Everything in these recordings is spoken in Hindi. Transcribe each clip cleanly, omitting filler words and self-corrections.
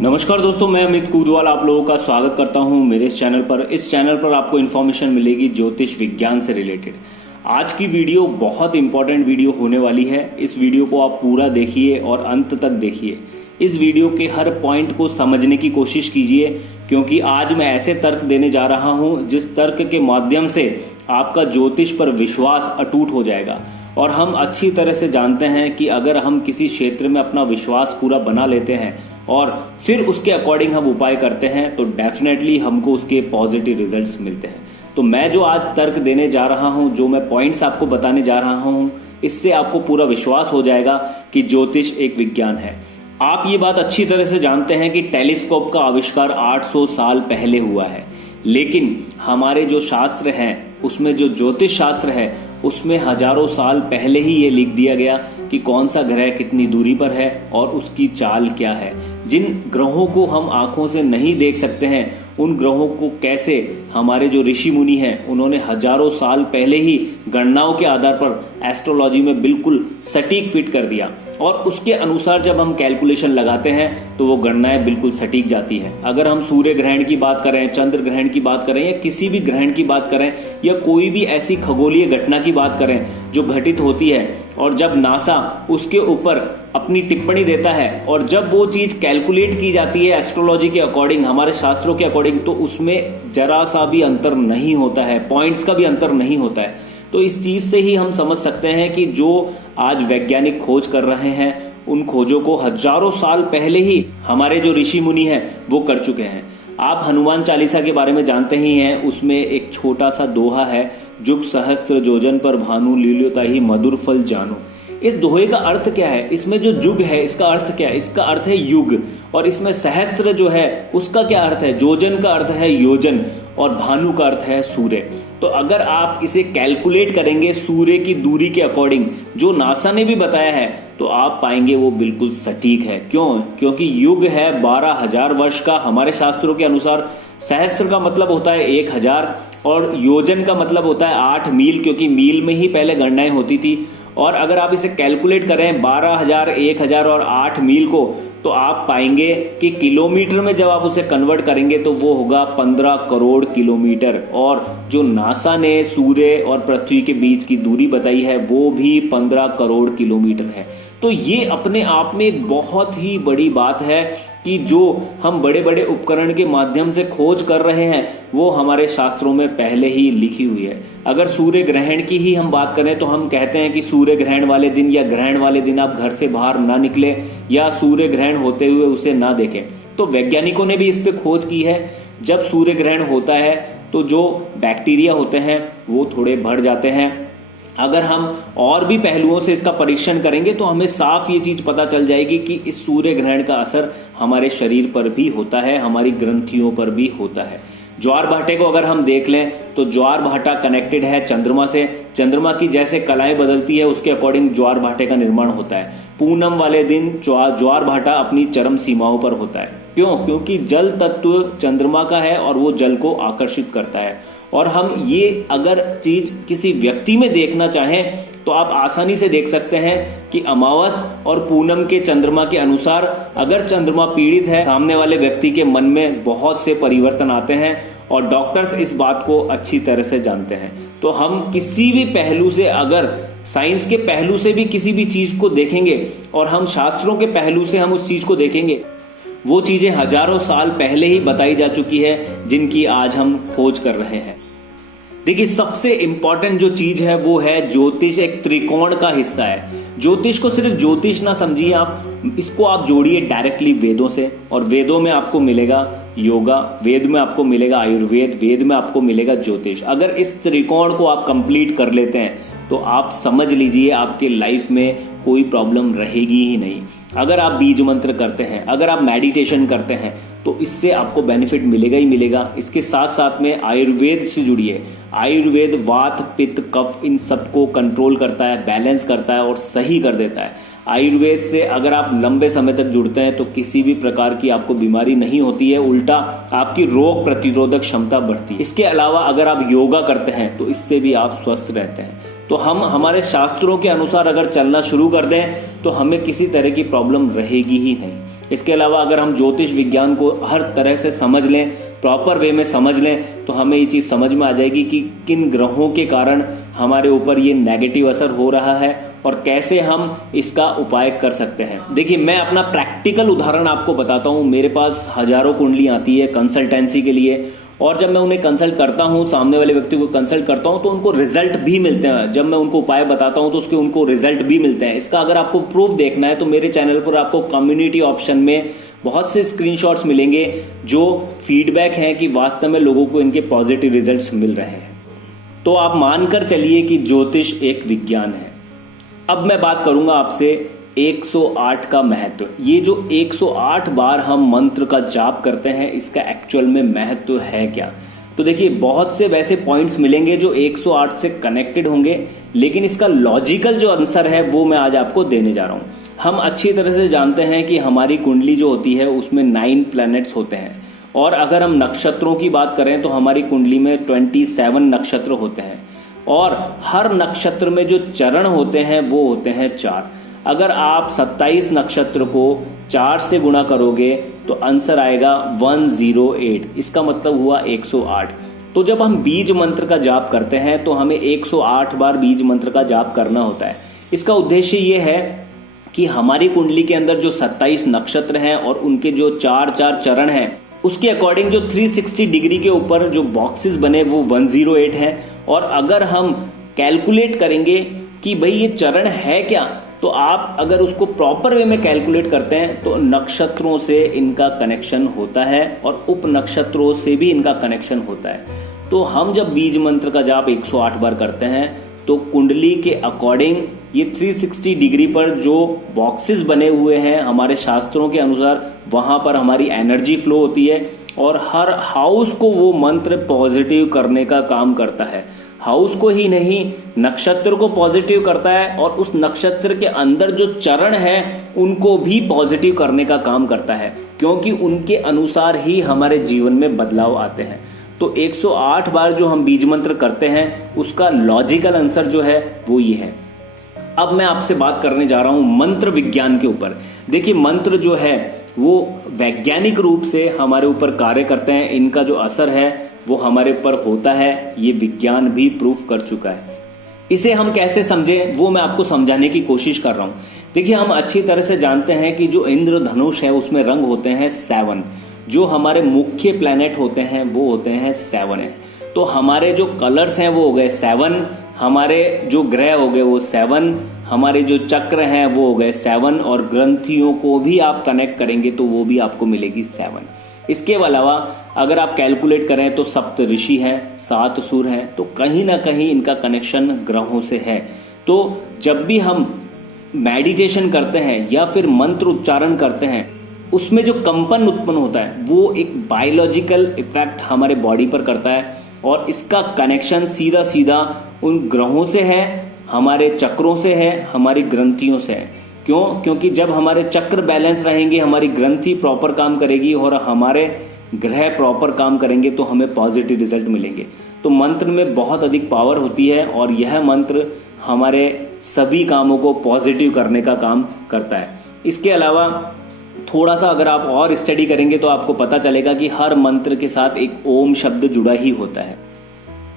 नमस्कार दोस्तों, मैं अमित कूदवाल आप लोगों का स्वागत करता हूं मेरे इस चैनल पर। इस चैनल पर आपको इन्फॉर्मेशन मिलेगी ज्योतिष विज्ञान से रिलेटेड। आज की वीडियो बहुत इंपॉर्टेंट वीडियो होने वाली है। इस वीडियो को आप पूरा देखिए और अंत तक देखिए। इस वीडियो के हर पॉइंट को समझने की कोशिश कीजिए, क्योंकि आज मैं ऐसे तर्क देने जा रहा हूं जिस तर्क के माध्यम से आपका ज्योतिष पर विश्वास अटूट हो जाएगा। और हम अच्छी तरह से जानते हैं कि अगर हम किसी क्षेत्र में अपना विश्वास पूरा बना लेते हैं और फिर उसके अकॉर्डिंग हम उपाय करते हैं तो डेफिनेटली हमको उसके पॉजिटिव रिजल्ट्स मिलते हैं। तो मैं जो आज तर्क देने जा रहा हूं, जो मैं पॉइंट्स आपको बताने जा रहा हूं, इससे आपको पूरा विश्वास हो जाएगा कि ज्योतिष एक विज्ञान है। आप ये बात अच्छी तरह से जानते हैं कि टेलीस्कोप का आविष्कार 800 साल पहले हुआ है, लेकिन हमारे जो शास्त्र हैं उसमें जो ज्योतिष शास्त्र है उसमें हजारों साल पहले ही ये लिख दिया गया कि कौन सा ग्रह कितनी दूरी पर है और उसकी चाल क्या है। जिन ग्रहों को हम आंखों से नहीं देख सकते हैं उन ग्रहों को कैसे हमारे जो ऋषि मुनि हैं उन्होंने हजारों साल पहले ही गणनाओं के आधार पर एस्ट्रोलॉजी में बिल्कुल सटीक फिट कर दिया, और उसके अनुसार जब हम कैलकुलेशन लगाते हैं तो वो गणनाएं बिल्कुल सटीक जाती है। अगर हम सूर्य ग्रहण की बात करें, चंद्र ग्रहण की बात करें, या किसी भी ग्रहण की बात करें, या कोई भी ऐसी खगोलीय घटना की बात करें जो घटित होती है, और जब नासा उसके ऊपर अपनी टिप्पणी देता है और जब वो चीज कैलकुलेट की जाती है एस्ट्रोलॉजी के अकॉर्डिंग, हमारे शास्त्रों के अकॉर्डिंग, तो उसमें जरा सा भी अंतर नहीं होता है, पॉइंट्स का भी अंतर नहीं होता है। तो इस चीज से ही हम समझ सकते हैं कि जो आज वैज्ञानिक खोज कर रहे हैं उन खोजों को हजारों साल पहले ही हमारे जो ऋषि मुनि हैं वो कर चुके हैं। आप हनुमान चालीसा के बारे में जानते ही हैं, उसमें एक छोटा सा दोहा है, जुग सहस्त्र योजन पर भानु लील्योता ही मधुर फल जानो। इस दोहे का अर्थ क्या है? इसमें जो जुग है इसका अर्थ क्या है? इसका अर्थ है युग, और इसमें सहस्त्र जो है उसका क्या अर्थ है? योजन का अर्थ है योजन, और भानु का अर्थ है सूर्य। तो अगर आप इसे कैलकुलेट करेंगे सूर्य की दूरी के अकॉर्डिंग जो नासा ने भी बताया है तो आप पाएंगे वो बिल्कुल सटीक है। क्यों? क्योंकि युग है 12,000 वर्ष का हमारे शास्त्रों के अनुसार। सहस्त्र का मतलब होता है 1000, और योजन का मतलब होता है 8 मील, क्योंकि मील में ही पहले गणनाएं होती थी। और अगर आप इसे कैलकुलेट करें 12,000, 1000 और 8 मील को, तो आप पाएंगे कि किलोमीटर में जब आप उसे कन्वर्ट करेंगे तो वो होगा 15 करोड़ किलोमीटर। और जो नासा ने सूर्य और पृथ्वी के बीच की दूरी बताई है वो भी 15 करोड़ किलोमीटर है। तो ये अपने आप में एक बहुत ही बड़ी बात है कि जो हम बड़े बड़े उपकरण के माध्यम से खोज कर रहे हैं वो हमारे शास्त्रों में पहले ही लिखी हुई है। अगर सूर्य ग्रहण की ही हम बात करें तो हम कहते हैं कि सूर्य ग्रहण वाले दिन या ग्रहण वाले दिन आप घर से बाहर ना निकले, या सूर्य ग्रहण होते हुए उसे ना देखें। तो वैज्ञानिकों ने भी इस पे खोज की है। जब सूर्य ग्रहण होता है तो जो बैक्टीरिया होते हैं वो थोड़े बढ़ जाते हैं। अगर हम और भी पहलुओं से इसका परीक्षण करेंगे तो हमें साफ ये चीज पता चल जाएगी कि इस सूर्य ग्रहण का असर हमारे शरीर पर भी होता है, हमारी ग्रंथियों पर भी होता है। ज्वार भाटे को अगर हम देख लें तो ज्वार भाटा कनेक्टेड है चंद्रमा से। चंद्रमा की जैसे कलाएं बदलती है उसके अकॉर्डिंग ज्वार भाटे का निर्माण होता है। पूनम वाले दिन ज्वार भाटा अपनी चरम सीमाओं पर होता है। क्यों? क्योंकि जल तत्व चंद्रमा का है और वो जल को आकर्षित करता है। और हम ये अगर चीज किसी व्यक्ति में देखना चाहें तो आप आसानी से देख सकते हैं कि अमावस और पूनम के चंद्रमा के अनुसार अगर चंद्रमा पीड़ित है, सामने वाले व्यक्ति के मन में बहुत से परिवर्तन आते हैं, और डॉक्टर्स इस बात को अच्छी तरह से जानते हैं। तो हम किसी भी पहलू से, अगर साइंस के पहलू से भी किसी भी चीज को देखेंगे और हम शास्त्रों के पहलू से हम उस चीज को देखेंगे, वो चीजें हजारों साल पहले ही बताई जा चुकी है जिनकी आज हम खोज कर रहे हैं। देखिए, सबसे इंपॉर्टेंट जो चीज है वो है ज्योतिष एक त्रिकोण का हिस्सा है। ज्योतिष को सिर्फ ज्योतिष ना समझिए आप, इसको आप जोड़िए डायरेक्टली वेदों से, और वेदों में आपको मिलेगा योगा, वेद में आपको मिलेगा आयुर्वेद, वेद में आपको मिलेगा ज्योतिष। अगर इस त्रिकोण को आप कंप्लीट कर लेते हैं तो आप समझ लीजिए आपके लाइफ में कोई प्रॉब्लम रहेगी ही नहीं। अगर आप बीज मंत्र करते हैं, अगर आप मेडिटेशन करते हैं, तो इससे आपको बेनिफिट मिलेगा ही मिलेगा। इसके साथ साथ में आयुर्वेद से जुड़िए। आयुर्वेद वात, पित्त, कफ इन सबको कंट्रोल करता है, बैलेंस करता है और सही कर देता है। आयुर्वेद से अगर आप लंबे समय तक जुड़ते हैं तो किसी भी प्रकार की आपको बीमारी नहीं होती है, उल्टा आपकी रोग प्रतिरोधक क्षमता बढ़ती है। इसके अलावा अगर आप योगा करते हैं तो इससे भी आप स्वस्थ रहते हैं। तो हम हमारे शास्त्रों के अनुसार अगर चलना शुरू कर दें तो हमें किसी तरह की प्रॉब्लम रहेगी ही नहीं। इसके अलावा अगर हम ज्योतिष विज्ञान को हर तरह से समझ लें, प्रॉपर वे में समझ लें, तो हमें ये चीज समझ में आ जाएगी कि किन ग्रहों के कारण हमारे ऊपर ये नेगेटिव असर हो रहा है और कैसे हम इसका उपाय कर सकते हैं। देखिए, मैं अपना प्रैक्टिकल उदाहरण आपको बताता हूं। मेरे पास हजारों कुंडली आती है कंसल्टेंसी के लिए, और जब मैं उन्हें कंसल्ट करता हूं, सामने वाले व्यक्ति को कंसल्ट करता हूं, तो उनको रिजल्ट भी मिलते हैं। जब मैं उनको उपाय बताता हूं तो उसके उनको रिजल्ट भी मिलते हैं। इसका अगर आपको प्रूफ देखना है तो मेरे चैनल पर आपको कम्युनिटी ऑप्शन में बहुत से स्क्रीनशॉट्स मिलेंगे जो फीडबैक है कि वास्तव में लोगों को इनके पॉजिटिव रिजल्ट्स मिल रहे हैं। तो आप मानकर चलिए कि ज्योतिष एक विज्ञान है। अब मैं बात करूंगा आपसे 108 का महत्व। ये जो 108 बार हम मंत्र का जाप करते हैं, इसका एक्चुअल में महत्व है क्या? तो देखिए, बहुत से वैसे पॉइंट्स मिलेंगे जो 108 से कनेक्टेड होंगे, लेकिन इसका लॉजिकल जो आंसर है वो मैं आज आपको देने जा रहा हूं। हम अच्छी तरह से जानते हैं कि हमारी कुंडली जो होती है उसमें 9 प्लैनेट्स होते हैं, और अगर हम नक्षत्रों की बात करें तो हमारी कुंडली में 27 नक्षत्र होते हैं, और हर नक्षत्र में जो चरण होते हैं वो होते हैं 4। अगर आप 27 नक्षत्र को 4 से गुणा करोगे तो आंसर आएगा 108। इसका मतलब हुआ 108। तो जब हम बीज मंत्र का जाप करते हैं तो हमें 108 बार बीज मंत्र का जाप करना होता है। इसका उद्देश्य ये है कि हमारी कुंडली के अंदर जो 27 नक्षत्र हैं और उनके जो 4 चरण हैं, उसके अकॉर्डिंग जो 360 डिग्री के ऊपर जो बॉक्सेस बने वो 108 हैं। और अगर हम कैलकुलेट करेंगे कि भाई ये चरण है क्या, तो आप अगर उसको प्रॉपर वे में कैलकुलेट करते हैं तो नक्षत्रों से इनका कनेक्शन होता है और उप नक्षत्रों से भी इनका कनेक्शन होता है। तो हम जब बीज मंत्र का जाप 108 बार करते हैं तो कुंडली के अकॉर्डिंग ये 360 डिग्री पर जो बॉक्सेस बने हुए हैं हमारे शास्त्रों के अनुसार, वहां पर हमारी एनर्जी फ्लो होती है और हर हाउस को वो मंत्र पॉजिटिव करने का काम करता है। हाउस को ही नहीं, नक्षत्र को पॉजिटिव करता है और उस नक्षत्र के अंदर जो चरण है उनको भी पॉजिटिव करने का काम करता है, क्योंकि उनके अनुसार ही हमारे जीवन में बदलाव आते हैं। तो 108 बार जो हम बीज मंत्र करते हैं उसका लॉजिकल आंसर जो है वो ये है। अब मैं आपसे बात करने जा रहा हूं मंत्र विज्ञान के ऊपर। देखिए, मंत्र जो है वो वैज्ञानिक रूप से हमारे ऊपर कार्य करते हैं। इनका जो असर है वो हमारे ऊपर होता है, ये विज्ञान भी प्रूफ कर चुका है। इसे हम कैसे समझें वो मैं आपको समझाने की कोशिश कर रहा हूं। देखिए, हम अच्छी तरह से जानते हैं कि जो इंद्रधनुष है उसमें रंग होते हैं 7। जो हमारे मुख्य प्लैनेट होते हैं वो होते हैं 7 है। तो हमारे जो कलर्स हैं वो हो गए 7, हमारे जो ग्रह हो गए वो 7, हमारे जो चक्र हैं वो हो गए 7, और ग्रंथियों को भी आप कनेक्ट करेंगे तो वो भी आपको मिलेगी 7। इसके अलावा अगर आप कैलकुलेट करें तो सप्त ऋषि हैं, 7 सुर हैं, तो कहीं ना कहीं इनका कनेक्शन ग्रहों से है। तो जब भी हम मेडिटेशन करते हैं या फिर मंत्र उच्चारण करते हैं, उसमें जो कंपन उत्पन्न होता है वो एक बायोलॉजिकल इफेक्ट हमारे बॉडी पर करता है, और इसका कनेक्शन सीधा सीधा उन ग्रहों से है, हमारे चक्रों से है, हमारी ग्रंथियों से है। क्यों? क्योंकि जब हमारे चक्र बैलेंस रहेंगे, हमारी ग्रंथि प्रॉपर काम करेगी और हमारे ग्रह प्रॉपर काम करेंगे तो हमें पॉजिटिव रिजल्ट मिलेंगे। तो मंत्र में बहुत अधिक पावर होती है और यह मंत्र हमारे सभी कामों को पॉजिटिव करने का काम करता है। इसके अलावा थोड़ा सा अगर आप और स्टडी करेंगे तो आपको पता चलेगा कि हर मंत्र के साथ एक ओम शब्द जुड़ा ही होता है।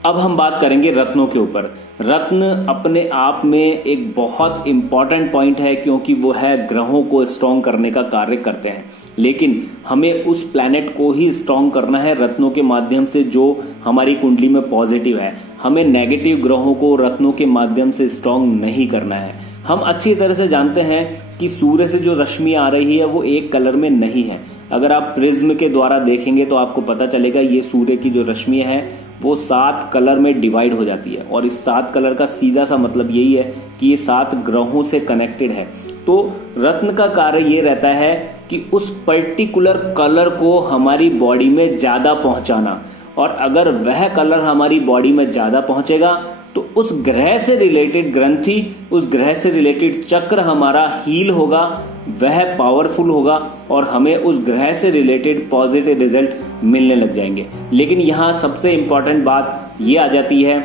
अब हम बात करेंगे रत्नों के ऊपर। रत्न अपने आप में एक बहुत इंपॉर्टेंट पॉइंट है, क्योंकि वो है ग्रहों को स्ट्रॉन्ग करने का कार्य करते हैं, लेकिन हमें उस प्लैनेट को ही स्ट्रॉन्ग करना है रत्नों के माध्यम से जो हमारी कुंडली में पॉजिटिव है। हमें नेगेटिव ग्रहों को रत्नों के माध्यम से स्ट्रॉन्ग नहीं करना है। हम अच्छी तरह से जानते हैं कि सूर्य से जो रश्मि आ रही है वो एक कलर में नहीं है। अगर आप प्रिज्म के द्वारा देखेंगे तो आपको पता चलेगा ये सूर्य की जो रश्मि है वो 7 कलर में डिवाइड हो जाती है, और इस 7 कलर का सीधा सा मतलब यही है कि ये 7 ग्रहों से कनेक्टेड है। तो रत्न का कार्य ये रहता है कि उस पर्टिकुलर कलर को हमारी बॉडी में ज्यादा पहुंचाना, और अगर वह कलर हमारी बॉडी में ज्यादा पहुंचेगा तो उस ग्रह से रिलेटेड ग्रंथि, उस ग्रह से रिलेटेड चक्र हमारा हील होगा, वह पावरफुल होगा और हमें उस ग्रह से रिलेटेड पॉजिटिव रिजल्ट मिलने लग जाएंगे। लेकिन यहाँ सबसे इंपॉर्टेंट बात ये आ जाती है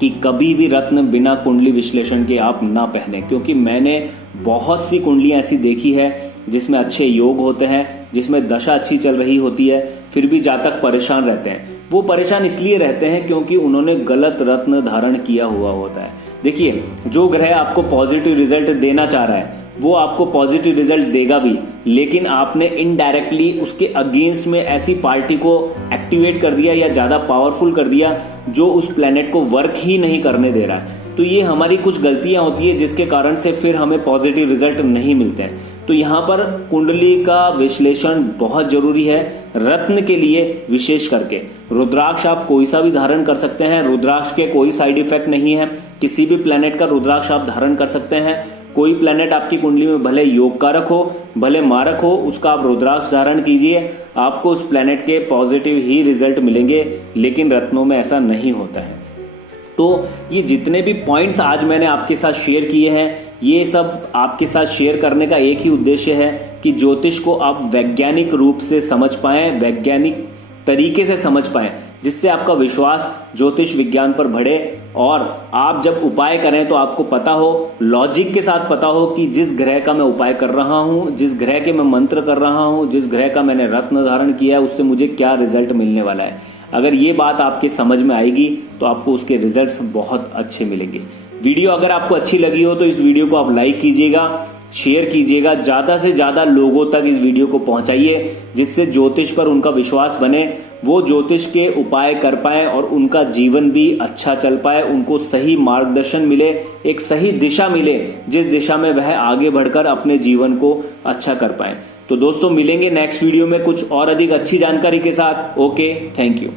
कि कभी भी रत्न बिना कुंडली विश्लेषण के आप ना पहने, क्योंकि मैंने बहुत सी कुंडलियां ऐसी देखी है जिसमें अच्छे योग होते हैं, जिसमें दशा अच्छी चल रही होती है, फिर भी जातक परेशान रहते हैं। वो परेशान इसलिए रहते हैं क्योंकि उन्होंने गलत रत्न धारण किया हुआ होता है। देखिए, जो ग्रह आपको पॉजिटिव रिजल्ट देना चाह रहा है वो आपको पॉजिटिव रिजल्ट देगा भी, लेकिन आपने इनडायरेक्टली उसके अगेंस्ट में ऐसी पार्टी को एक्टिवेट कर दिया या ज्यादा पावरफुल कर दिया जो उस प्लेनेट को वर्क ही नहीं करने दे रहा है। तो ये हमारी कुछ गलतियां होती है जिसके कारण से फिर हमें पॉजिटिव रिजल्ट नहीं मिलते हैं। तो यहाँ पर कुंडली का विश्लेषण बहुत जरूरी है, रत्न के लिए विशेष करके। रुद्राक्ष आप कोई सा भी धारण कर सकते हैं, रुद्राक्ष के कोई साइड इफेक्ट नहीं है, किसी भी प्लेनेट का रुद्राक्ष आप धारण कर सकते हैं। कोई प्लेनेट आपकी कुंडली में भले योग कारक हो, भले मारक हो, उसका आप रुद्राक्ष धारण कीजिए, आपको उस प्लेनेट के पॉजिटिव ही रिजल्ट मिलेंगे, लेकिन रत्नों में ऐसा नहीं होता है। तो ये जितने भी पॉइंट्स आज मैंने आपके साथ शेयर किए हैं, ये सब आपके साथ शेयर करने का एक ही उद्देश्य है कि ज्योतिष को आप वैज्ञानिक रूप से समझ पाएं, वैज्ञानिक तरीके से समझ पाएं, जिससे आपका विश्वास ज्योतिष विज्ञान पर बढ़े और आप जब उपाय करें तो आपको पता हो, लॉजिक के साथ पता हो कि जिस ग्रह का मैं उपाय कर रहा हूं, जिस ग्रह के मैं मंत्र कर रहा हूं, जिस ग्रह का मैंने रत्न धारण किया है, उससे मुझे क्या रिजल्ट मिलने वाला है। अगर ये बात आपके समझ में आएगी तो आपको उसके रिजल्ट्स बहुत अच्छे मिलेंगे। वीडियो अगर आपको अच्छी लगी हो तो इस वीडियो को आप लाइक कीजिएगा, शेयर कीजिएगा, ज्यादा से ज्यादा लोगों तक इस वीडियो को पहुंचाइए, जिससे ज्योतिष पर उनका विश्वास बने, वो ज्योतिष के उपाय कर पाए और उनका जीवन भी अच्छा चल पाए, उनको सही मार्गदर्शन मिले, एक सही दिशा मिले, जिस दिशा में वह आगे बढ़कर अपने जीवन को अच्छा कर पाए। तो दोस्तों, मिलेंगे नेक्स्ट वीडियो में कुछ और अधिक अच्छी जानकारी के साथ। Okay, thank you.